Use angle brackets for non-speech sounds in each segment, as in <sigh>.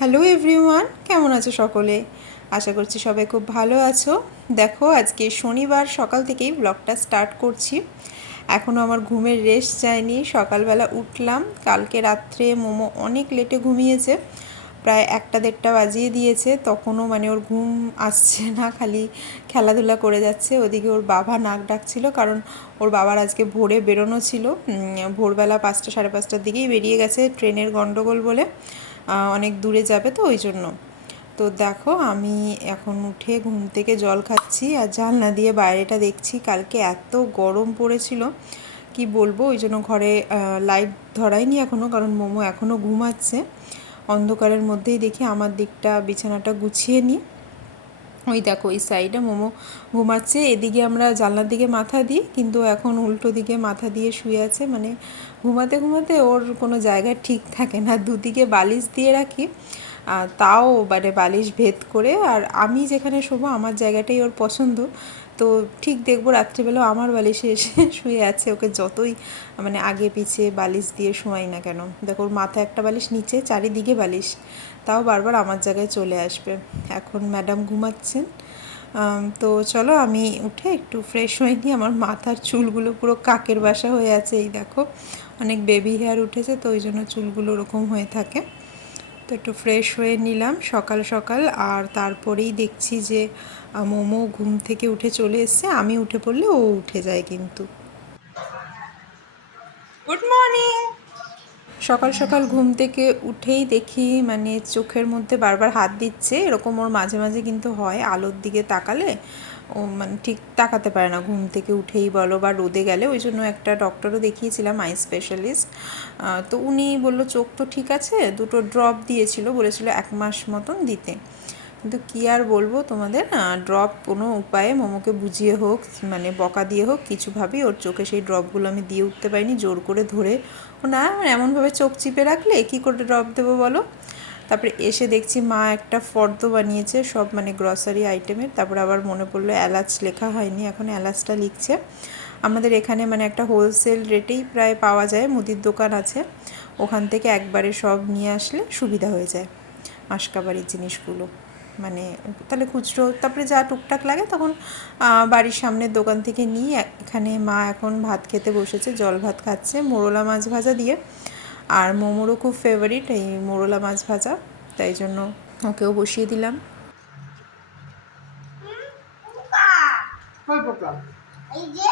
Hello everyone, কেমন আছো সকলে? আশা করছি সবাই খুব ভালো আছো। দেখো, আজকে শনিবার, সকাল থেকেই ব্লগটা স্টার্ট করছি। এখনও আমার ঘুমের রেস্ট যায়নি। সকালবেলা উঠলাম। কালকে রাত্রে মোমো অনেক লেটে ঘুমিয়েছে। প্রায় একটা দেড়টা বাজিয়ে দিয়েছে। তখনও মানে ওর ঘুম আসছে না, খালি খেলাধুলা করে যাচ্ছে। ওদিকে ওর বাবা নাক ডাকছিল কারণ ওর বাবার আজকে ভোরে বেরোনো ছিল। ভোরবেলা পাঁচটা সাড়ে পাঁচটার দিকেই বেরিয়ে গেছে ট্রেনের গণ্ডগোল বলে। অনেক দূরে যাবে তো ওই জন্য তো দেখো আমি এখন উঠে ঘুম থেকে জল খাচ্ছি আর জানলা দিয়ে বাইরেটা দেখছি কালকে এত গরম পড়েছিল। কি বলব? ওই জন্য ঘরে লাইট ধরাইনি এখনও কারণ মোমো এখনও ঘুমাচ্ছে। অন্ধকারের মধ্যেই দেখি আমার দিকটা বিছানাটা গুছিয়ে নিই। ওই দেখো ওই সাইডে মোমো ঘুমাচ্ছে। এদিকে আমরা জানলার দিকে মাথা দিই, কিন্তু এখন উল্টো দিকে মাথা দিয়ে শুয়ে আছে। মানে ঘুমাতে ঘুমাতে ওর কোনো জায়গা ঠিক থাকে না। দুদিকে বালিশ দিয়ে রাখি তাও মানে বালিশ ভেদ করে। আর আমি যেখানে শোবো, আমার জায়গাটাই ওর পছন্দ। তো ঠিক দেখব রাত্রিবেলাও আমার বালিশে এসে <laughs> শুয়ে আছে, ওকে যতই মানে আগে পিছে বালিশ দিয়ে শোয়াই না কেন। দেখো, ওর মাথায় একটা বালিশ, নিচে চারিদিকে বালিশ, তাও বারবার আমার জায়গায় চলে আসবে। এখন ম্যাডাম ঘুমাচ্ছেন তো চলো আমি উঠে একটু ফ্রেশ হয়ে নিই আমার মাথার চুলগুলো পুরো কাকের বাসা হয়ে আছে, এই দেখো। অনেক বেবি হেয়ার উঠেছে, তো ওই জন্য চুলগুলো ওরকম হয়ে থাকে। তো একটু ফ্রেশ হয়ে নিলাম সকাল সকাল। আর তারপরেই দেখছি যে মোমো ঘুম থেকে উঠে চলে এসছে। আমি উঠে পড়লে ও উঠে যায় কিন্তু। গুড মর্নিং সকাল সকাল ঘুম থেকে উঠেই দেখি মানে চোখের মধ্যে বারবার হাত দিচ্ছে। এরকম ওর মাঝে মাঝে কিন্তু হয় আলোর দিকে তাকালে। ও মানে ঠিক তাকাতে পারে না, ঘুম থেকে উঠেই বলো বা রোদে গেলে। ওই জন্য একটা ডক্টরও দেখিয়েছিলাম আই স্পেশালিস্ট তো উনি বলল, চোখ তো ঠিক আছে, দুটো ড্রপ দিয়েছিল। বলেছিল, এক মাস মতন দিতে। কিন্তু কী আর বলব তোমাদের ড্রপ কোনো উপায়ে মোমোকে বুঝিয়ে হোক মানে বকা দিয়ে হোক কিছুভাবেই ওর চোখে সেই ড্রপগুলো আমি দিয়ে উঠতে পারিনি, জোর করে ধরে। ও না এমনভাবে চোখ চিপে রাখলে কী করে ড্রপ দেবো বলো? তারপরে এসে দেখছি মা একটা ফর্দ বানিয়েছে, সব মানে গ্রসারি আইটেমের তারপরে আবার মনে পড়ল এলাচ লেখা হয়নি, এখন এলাচটা লিখছে। আমাদের এখানে মানে একটা হোলসেল রেটেই প্রায় পাওয়া যায়, মুদির দোকান আছে। ওখান থেকে একবারে সব নিয়ে আসলে সুবিধা হয়ে যায় মাসকাবাড়ির জিনিসগুলো। মানে তাহলে খুচরো, তারপরে যা টুকটাক লাগে তখন বাড়ির সামনের দোকান থেকে নিয়ে এখানে মা এখন ভাত খেতে বসেছে, জল ভাত খাচ্ছে, মোরলা মাছ ভাজা দিয়ে। আর মোমোরও খুব ফেভারিট এই মোরলা মাছ ভাজা তাই জন্য ওকেও বসিয়ে দিলাম। কই পোকা এই যে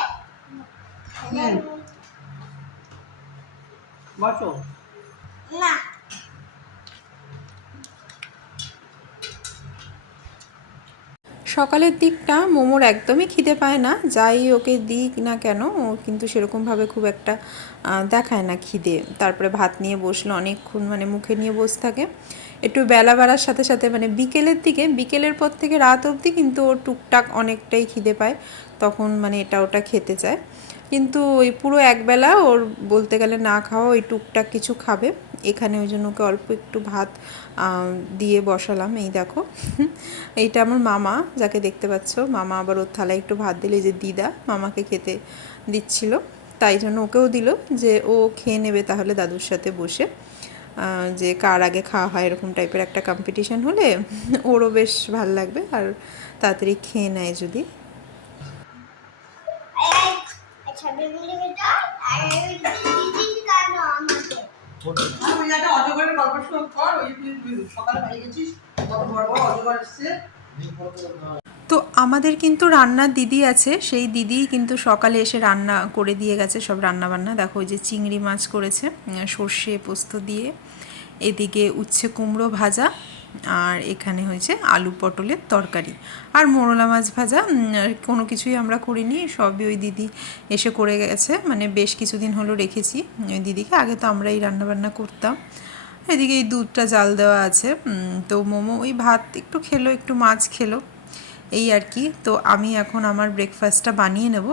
বসো না। সকালের দিকটা মোমোর একদমই খিদে পায় না, যাই ওকে দিক না কেন, ও কিন্তু সেরকমভাবে খুব একটা দেখায় না খিদে। তারপরে ভাত নিয়ে বসল অনেকক্ষণ মানে মুখে নিয়ে বসে থাকে। একটু বেলা বাড়ার সাথে সাথে মানে বিকেলের দিকে, বিকেলের পর থেকে রাত অবধি কিন্তু ওর টুকটাক অনেকটাই খিদে পায়, তখন মানে এটা ওটা খেতে চায়। কিন্তু ওই পুরো একবেলা ওর বলতে গেলে না খাওয়া, ওই টুকটাক কিছু খাবে। এখানে ওই জন্য ওকে অল্প একটু ভাত দিয়ে বসালাম, এই দেখো। <laughs> এইটা আমার মামা, যাকে দেখতে পাচ্ছ। মামা আবার ওর থালায় একটু ভাত দিলে যে দিদা মামাকে খেতে দিচ্ছিল। তাই জন্য ওকেও দিল যে ও খেয়ে নেবে তাহলে দাদুর সাথে বসে। যে কার আগে খাওয়া হয়, এরকম টাইপের একটা কম্পিটিশন হলে <laughs> ওরও বেশ ভালো লাগবে। আর তাড়াতাড়ি খেয়ে নেয় যদি। ছবিগুলি দাও আর দিদি কেন আমাকে আর ওই একটা অজগরের গল্প শুন কর ওই তুই তুই সকালে গেছিস কত বড় বড় অজগর এসছে। তো আমাদের কিন্তু রান্নার দিদি আছে সেই দিদি কিন্তু সকালে এসে রান্না করে দিয়ে গেছে সব রান্না বান্না দেখো ওই যে চিংড়ি মাছ করেছে সর্ষে পোস্ত দিয়ে এদিকে উচ্ছে কুমড়ো ভাজা আর এখানে হয়েছে আলু পটলের তরকারি। আর মোরলা মাছ ভাজা কোনো কিছুই আমরা করিনি, সবই ওই দিদি এসে করে গেছে। মানে বেশ কিছুদিন হলো রেখেছি ওই দিদিকে। আগে তো আমরাই রান্নাবান্না করতাম। এদিকে এই দুধটা জাল দেওয়া আছে। তো মোমো, ওই ভাত একটু খেলো, একটু মাছ খেলো। এই আর কি। তো আমি এখন আমার ব্রেকফাস্টটা বানিয়ে নেব।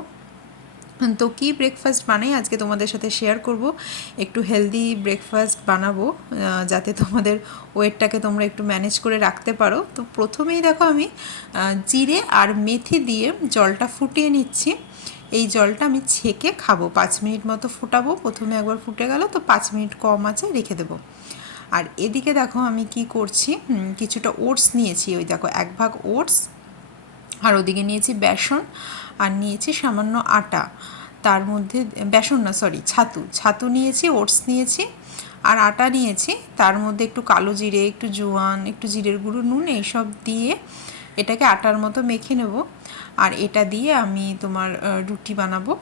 তো কি ব্রেকফাস্ট বানাই আজকে তোমাদের সাথে শেয়ার করব। একটু হেলদি ব্রেকফাস্ট বানাবো যাতে তোমাদের ওয়েটটাকে তোমরা একটু ম্যানেজ করে রাখতে পারো। তো প্রথমেই দেখো আমি জিরে আর মেথি দিয়ে জলটা ফুটিয়ে নিচ্ছি। এই জলটা আমি ছেঁকে খাব, পাঁচ মিনিট মতো ফুটাবো। প্রথমে একবার ফুটে গেল, তো পাঁচ মিনিট কম আছে, রেখে দেবো। আর এদিকে দেখো আমি কি করছি কিছুটা ওটস নিয়েছি। ওই দেখো, এক ভাগ ওটস আর ওদিকে নিয়েছি বেসন আর নিয়েছি সামান্য আটা। তার মধ্যে, বেসন না সরি ছাতু। ছাতু নিয়েছি, ওটস নিয়েছি আর আটা নিয়েছি। তার মধ্যে একটু কালো জিরে, একটু জোয়ান, একটু জিরের গুঁড়ো, নুন এইসব দিয়ে এটাকে আটার মতো মেখে নেব। আর এটা দিয়ে আমি তোমার রুটি বানাবো।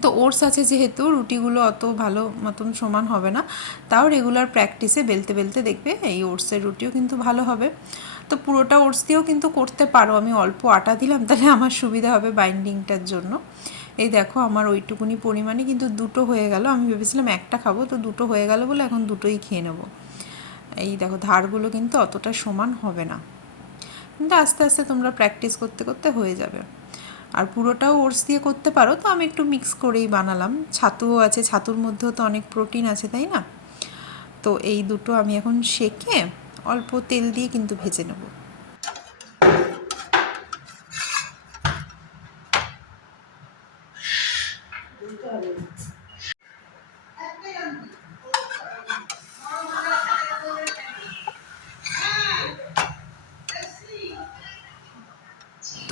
তো ওটস আছে যেহেতু, রুটিগুলো অত ভালো মতন সমান হবে না। তাও রেগুলার প্র্যাকটিসে বেলতে বেলতে দেখবে এই ওটসের রুটিও কিন্তু ভালো হবে। তো পুরোটা ওটস দিয়েও কিন্তু করতে পারো। আমি অল্প আটা দিলাম, তাহলে আমার সুবিধা হবে বাইন্ডিংটার জন্য। এই দেখো আমার ওইটুকুনি পরিমাণে কিন্তু দুটো হয়ে গেল। আমি ভেবেছিলাম একটা খাব, তো দুটো হয়ে গেল বলে এখন দুটোই খেয়ে নেব। এই দেখো ধারগুলো কিন্তু অতটা সমান হবে না। কিন্তু আস্তে আস্তে তোমরা প্র্যাকটিস করতে করতে হয়ে যাবে। আর পুরোটাও ওটস দিয়ে করতে পারো, তো আমি একটু মিক্স করেই বানালাম। ছাতুও আছে, ছাতুর মধ্যেও তো অনেক প্রোটিন আছে, তাই না? তো এই দুটো আমি এখন সেকে অল্প তেল দিয়ে কিন্তু ভেজে নেব।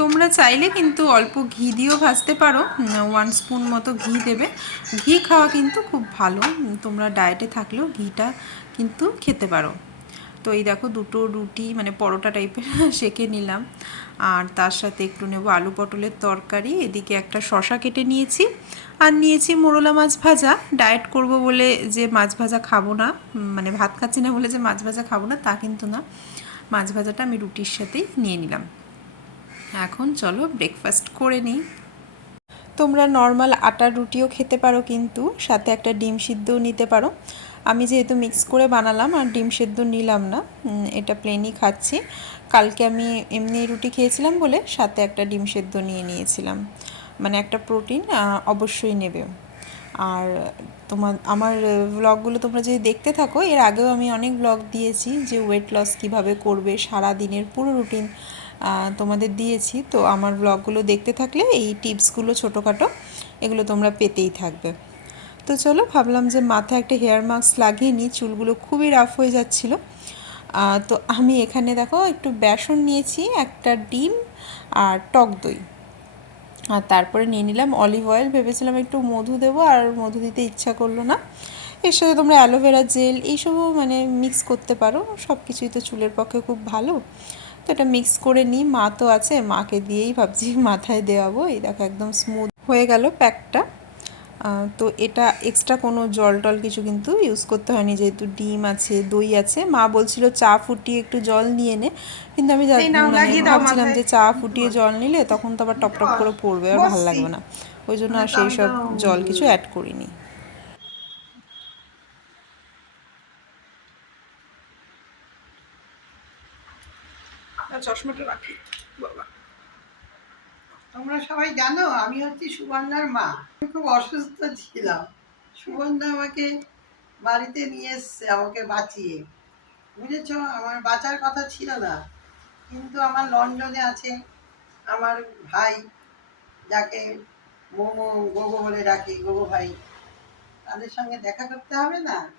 তোমরা চাইলে কিন্তু অল্প ঘি দিয়েও ভাজতে পারো। ওয়ান স্পুন মতো ঘি দেবে। ঘি খাওয়া কিন্তু খুব ভালো। তোমরা ডায়েটে থাকলেও ঘিটা কিন্তু খেতে পারো। তো এই দেখো দুটো রুটি মানে পরোটা টাইপের <laughs> সেকে নিলাম। আর তার সাথে একটু নেব আলু পটলের তরকারি। এদিকে একটা শশা কেটে নিয়েছি। আর নিয়েছি মোরলা মাছ ভাজা। ডায়েট করব বলে যে মাছ ভাজা খাব না মানে ভাত খাচ্ছি না বলে যে মাছ ভাজা খাব না, তা কিন্তু না। মাছ ভাজাটা আমি রুটির সাথেই নিয়ে নিলাম। এখন চলো ব্রেকফাস্ট করে নিই। তোমরা নর্মাল আটার রুটিও খেতে পারো কিন্তু, সাথে একটা ডিম সিদ্ধও নিতে পারো। আমি যেহেতু মিক্স করে বানালাম আর ডিম সেদ্ধ নিলাম না এটা প্লেনই খাচ্ছি। কালকে আমি এমনি রুটি খেয়েছিলাম বলে সাথে একটা ডিম সেদ্ধ নিয়ে নিয়েছিলাম। মানে একটা প্রোটিন অবশ্যই নেবে। আর তোমার, আমার ব্লগগুলো তোমরা যদি দেখতে থাকো, এর আগেও আমি অনেক ব্লগ দিয়েছি যে ওয়েট লস কীভাবে করবে সারা দিনের পুরো রুটিন তোমাদের দিয়েছি। তো আমার ব্লগগুলো দেখতে থাকলে এই টিপসগুলো ছোটোখাটো, এগুলো তোমরা পেতেই থাকবে। তো চলো, ভাবলাম যে মাথায় একটা হেয়ার মাস্ক লাগিয়ে নিই। চুলগুলো খুবই রাফ হয়ে যাচ্ছিল। তো আমি এখানে দেখো, একটু বেসন নিয়েছি, একটা ডিম আর টক দই। আর তারপরে নিয়ে নিলাম অলিভ অয়েল ভেবেছিলাম একটু মধু দেবো, আর মধু দিতে ইচ্ছা করল না। এর সাথে তোমরা অ্যালোভেরা জেল এইসবও মানে মিক্স করতে পারো। সব কিছুই তো চুলের পক্ষে খুব ভালো। তো এটা মিক্স করে নিই। মা তো আছে মাকে দিয়েই ভাবছি <laughs> মাথায় দেওয়াবো। এই দেখো একদম স্মুথ হয়ে গেল প্যাকটা তো এটা এক্সট্রা কোনো জল টল কিছু কিন্তু ইউজ করতে হয়নি। যেহেতু ডিম আছে দই আছে মা বলছিল চা ফুটিয়ে একটু জল নিয়ে নে। কিন্তু আমি মানে ভাবছিলাম। যে চা ফুটিয়ে জল নিলে তখন তো আবার টপ টপ করে পড়বে আর ভালো লাগবে না। ওই জন্য আর সেই সব জল কিছু অ্যাড করিনি। চশমাটা রাখি। বাবা। তোমরা সবাই জানো, আমি হচ্ছি সুবর্ণার মা। খুব অসুস্থ ছিলাম। সুবর্ণা আমাকে বাড়িতে নিয়ে এসছে, আমাকে বাঁচিয়ে। বুঝেছ? আমার বাঁচার কথা ছিল না। কিন্তু আমার লন্ডনে আছে আমার ভাই, যাকে মোমো, গোগো বলে ডাকি, গোগো ভাই। তাদের সঙ্গে দেখা করতে হবে না?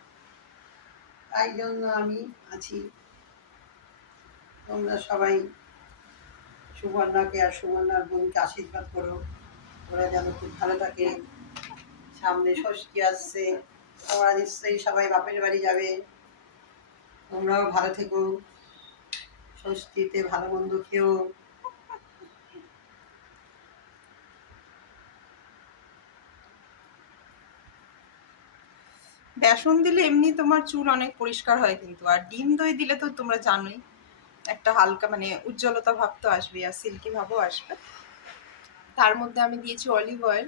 তাই জন্য আমি আছি। তোমরা সবাই সুবর্ণাকে আর সুবর্ণার বোনকে আশীর্বাদ করো। ওরা যেন খুব ভালো থাকে। সামনে ষষ্ঠী আসছে। তোমরা নিশ্চয়ই সবাই বাপের বাড়ি যাবে। তোমরাও ভালো থেকো। ষষ্ঠীতে ভালো মন্দ খেও। বেসন দিলে এমনি তোমার চুল অনেক পরিষ্কার হয় কিন্তু, আর ডিম দই দিলে তো তোমরা জানোই। একটা হালকা মানে উজ্জ্বলতা ভাব তো আসবে, আর সিল্কি ভাবও আসবে। তার মধ্যে আমি দিয়েছি অলিভ অয়েল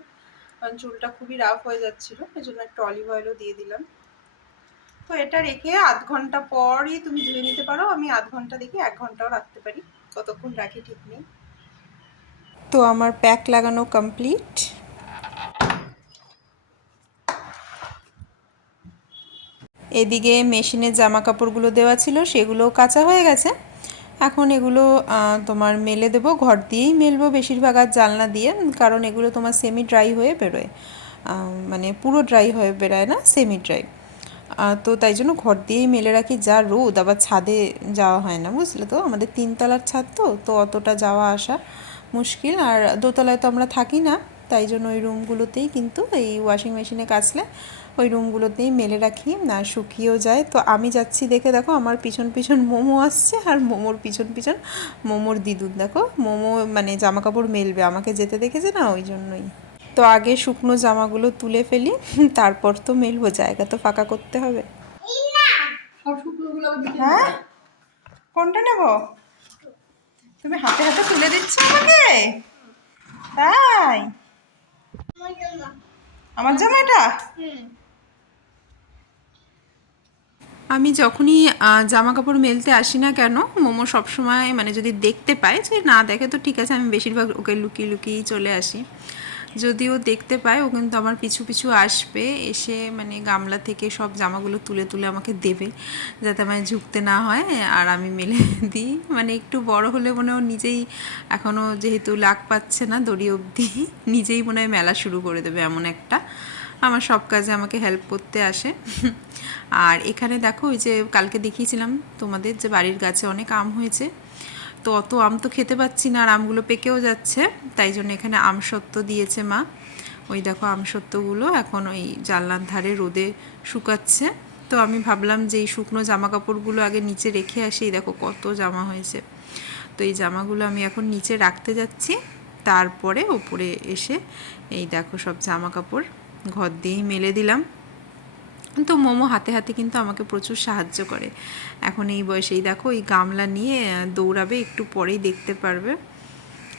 কারণ চুলটা খুবই রাফ হয়ে যাচ্ছিল এই জন্য একটা অলিভ অয়েলও দিয়ে দিলাম। তো এটা রেখে আধ ঘণ্টা পরই তুমি ধুয়ে নিতে পারো, আমি আধ ঘণ্টা দেখি এক ঘন্টাও রাখতে পারি, কতক্ষণ রাখি ঠিক নেই। তো আমার প্যাক লাগানো কমপ্লিট এদিকে মেশিনে জামা কাপড়গুলো দেওয়া ছিল সেগুলো কাঁচা হয়ে গেছে। এখন এগুলো তোমার মেলে দেবো, ঘর দিয়েই মেলবো বেশিরভাগ আর জানলা দিয়ে, কারণ এগুলো তোমার সেমি ড্রাই হয়ে বেরোয়। মানে পুরো ড্রাই হয়ে বেরোয় না সেমি ড্রাই তো তাই জন্য ঘর দিয়েই মেলে রাখি, যা রোদ, আবার ছাদে যাওয়া হয় না, বুঝলে তো? আমাদের তিনতলার ছাদ তো তো অতটা যাওয়া আসা মুশকিল, আর দোতলায় তো আমরা থাকি না। তাই জন্য ওই রুমগুলোতেই কিন্তু এই ওয়াশিং মেশিনে কাচলে ওই রুমগুলোতেই মেলে রাখি না শুকিয়েও যায়। তো আমি যাচ্ছি দেখে দেখো আমার পিছন পিছন মোমো আসছে আর মোমোর পিছন পিছন মোমোর দিদুন। দেখো মোমো মানে জামা কাপড় মেলবে আমাকে যেতে দেখেছে না ওই জন্যই। তো আগে শুকনো জামাগুলো তুলে ফেলি তারপর তো মেলবো জায়গা তো ফাঁকা করতে হবে। হ্যাঁ? কোনটা নেব? তুমি হাতে হাতে তুলে দিচ্ছ আমাকে? তাই? আমার জামাটা আমি যখনই জামা কাপড় মেলতে আসি না কেন মোমো সবসময় মানে যদি দেখতে পায় যে না দেখে তো ঠিক আছে আমি বেশিরভাগ ওকে লুকিয়ে লুকিয়েই চলে আসি। যদিও দেখতে পায়, ও কিন্তু আমার পিছু পিছু আসবে, এসে মানে গামলা থেকে সব জামাগুলো তুলে তুলে আমাকে দেবে, যাতে আমার ঝুঁকতে না হয়, আর আমি মেলে <laughs> দিই। মানে একটু বড় হলে মনে ও নিজেই এখনও যেহেতু লাগ পাচ্ছে না দড়ি অবধি, <laughs> নিজেই মনে হয় মেলা শুরু করে দেবে এমন একটা। আমার সব কাজে আমাকে হেল্প করতে আসে। <laughs> আর এখানে দেখো ওই যে কালকে দেখিয়েছিলাম তোমাদের যে বাড়ির গাছে অনেক আম হয়েছে। তো অত আম তো খেতে পাচ্ছি না আর আমগুলো পেকেও যাচ্ছে। তাই জন্য এখানে আমসত্ত্ব দিয়েছে মা। ওই দেখো আমসত্ত্বগুলো এখন ওই জানলার ধারে রোদে শুকাচ্ছে। তো আমি ভাবলাম যে এই শুকনো জামা কাপড়গুলো আগে নিচে রেখে আসি। দেখো কত জামা হয়েছে। তো এই জামাগুলো আমি এখন নিচে রাখতে যাচ্ছি। তারপরে ওপরে এসে এই দেখো সব জামা কাপড় ঘর দিয়েই মেলে দিলাম। তো মোমো হাতে হাতে কিন্তু আমাকে প্রচুর সাহায্য করে। এখন এই বয়সেই দেখো, এই গামলা নিয়ে দৌড়াবে, একটু পরেই দেখতে পারবে।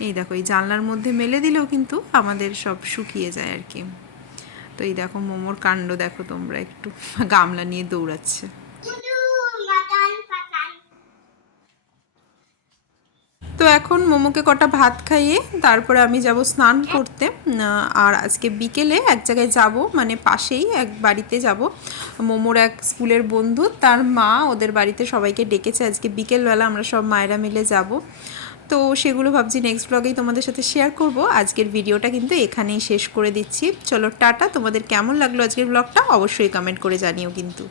এই দেখো, এই জানলার মধ্যে মেলে দিলেও কিন্তু আমাদের সব শুকিয়ে যায় আর কি। তো এই দেখো, মোমোর কাণ্ড দেখো তোমরা একটু। <laughs> গামলা নিয়ে দৌড়াচ্ছে। তো এখন মোমোকে কটা ভাত খাইয়ে তারপরে আমি যাব স্নান করতে। আর আজকে বিকেলে এক জায়গায় যাব মানে পাশেই এক বাড়িতে যাব। মোমোর এক স্কুলের বন্ধু, তার মা ওদের বাড়িতে সবাইকে ডেকেছে। আজকে বিকেলবেলা আমরা সব মায়েরা মিলে যাব। তো সেগুলো ভাবছি নেক্সট ব্লগেই তোমাদের সাথে শেয়ার করব। আজকের ভিডিওটা কিন্তু এখানেই শেষ করে দিচ্ছি। চলো টাটা, তোমাদের কেমন লাগল আজকের ব্লগটা অবশ্যই কমেন্ট করে জানিও কিন্তু।